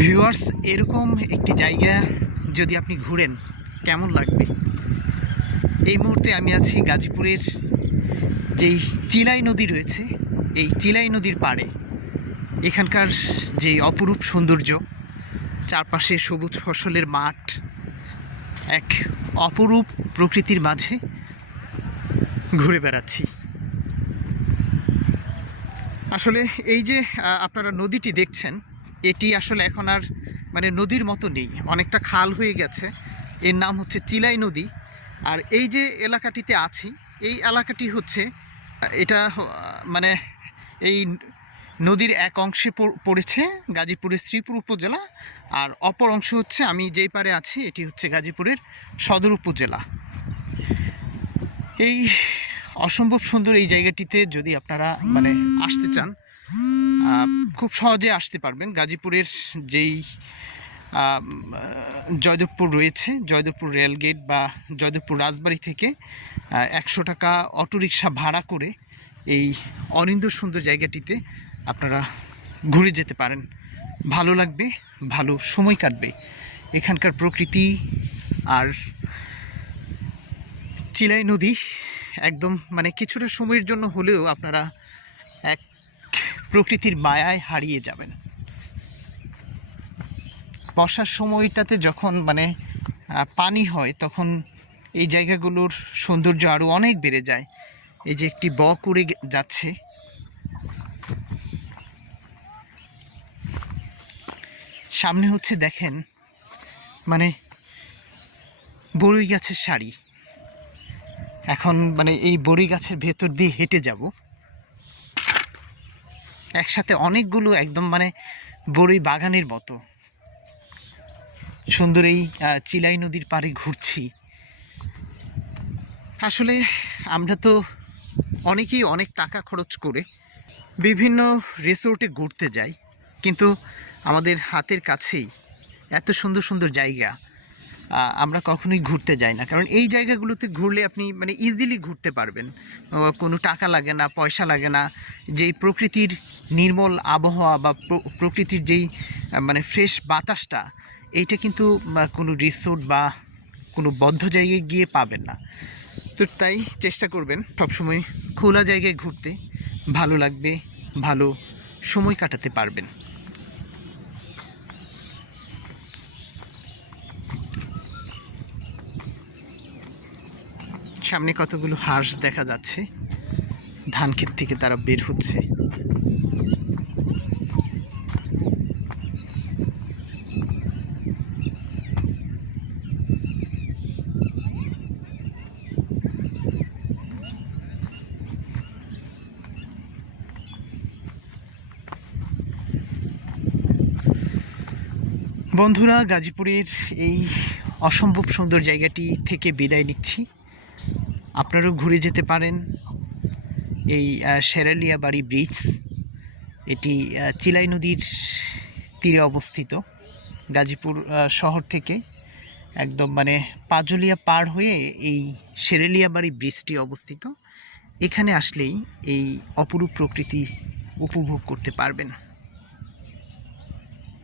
Viewers, এরকম একটি জায়গা যদি আপনি ঘুরেন কেমন লাগবে? এই মুহূর্তে আমি আছি গাজীপুরের যেই চিলাই নদী রয়েছে, এই চিলাই নদীর পাড়ে। এখানকার যে অপরূপ সৌন্দর্য, চারপাশে সবুজ ফসলের মাঠ, এক অপরূপ প্রকৃতির মাঝে ঘুরে বেড়াচ্ছি। আসলে এই যে আপনারা নদীটি দেখছেন, এটি আসলে এখন আর নদীর মতো নেই, অনেকটা খাল হয়ে গেছে। এর নাম হচ্ছে চিলাই নদী। আর এই যে এলাকাটিতে আছি, এই এলাকাটি হচ্ছে এটা মানে এই নদীর এক অংশে পড়েছে গাজীপুরের শ্রীপুর উপজেলা, আর অপর অংশ হচ্ছে আমি যেই পারে আছি এটি হচ্ছে গাজীপুরের সদর উপজেলা। এই অসম্ভব সুন্দর এই জায়গাটিতে যদি আপনারা আসতে চান, খুব সহজে আসতে পারবেন। গাজীপুরের যেই জয়দেবপুর রয়েছে, জয়দেবপুর রেলগেট বা জয়দেবপুর রাজবাড়ি থেকে 100 টাকা অটোরিকশা ভাড়া করে এই অনিন্দ সুন্দর জায়গাটিতে আপনারা ঘুরে যেতে পারেন। ভালো লাগবে, ভালো সময় কাটবে। এখানকার প্রকৃতি আর চিলাই নদী একদম কিছুটা সময়ের জন্য হলেও আপনারা এক প্রকৃতির মায়ায় হারিয়ে যাবেন। বর্ষার সময়টাতে যখন পানি হয়, তখন এই জায়গাগুলোর সৌন্দর্য আরও অনেক বেড়ে যায়। এই যে একটি বক উড়ে যাচ্ছে, সামনে হচ্ছে দেখেন বড়ই গাছের সারি। এখন এই বড়ই গাছের ভেতর দিয়ে হেঁটে যাব, একসাথে অনেকগুলো একদম বড়ই বাগানের মতো সুন্দর এই চিলাই নদীর পাড়ে ঘুরছি। আসলে আমরা তো অনেকেই অনেক টাকা খরচ করে বিভিন্ন রিসোর্টে ঘুরতে যাই, কিন্তু আমাদের হাতের কাছেই এত সুন্দর সুন্দর জায়গা আমরা কখনোই ঘুরতে যাই না। কারণ এই জায়গাগুলোতে ঘুরলে আপনি ইজিলি ঘুরতে পারবেন, কোনো টাকা লাগে না, পয়সা লাগে না। যেই প্রকৃতির নির্মল আবহাওয়া বা প্রকৃতির যেই ফ্রেশ বাতাসটা, এইটা কিন্তু কোনো রিসোর্ট বা কোনো বদ্ধ জায়গায় গিয়ে পাবেন না। তো তাই চেষ্টা করবেন সবসময় খোলা জায়গায় ঘুরতে, ভালো লাগবে, ভালো সময় কাটাতে পারবেন। সামনে কতগুলো হাঁস দেখা যাচ্ছে, ধান ক্ষেত থেকে তারা বের হচ্ছে। বন্ধুরা, গাজীপুরের এই অসম্ভব সুন্দর জায়গাটি থেকে বিদায় নিচ্ছি। আপনারাও ঘুরে যেতে পারেন এই শেরালিয়াবাড়ি ব্রিজ। এটি চিলাই নদীর তীরে অবস্থিত। গাজীপুর শহর থেকে একদম পাজলিয়া পার হয়ে এই শেরেলিয়াবাড়ি ব্রিজটি অবস্থিত। এখানে আসলেই এই অপরূপ প্রকৃতি উপভোগ করতে পারবেন।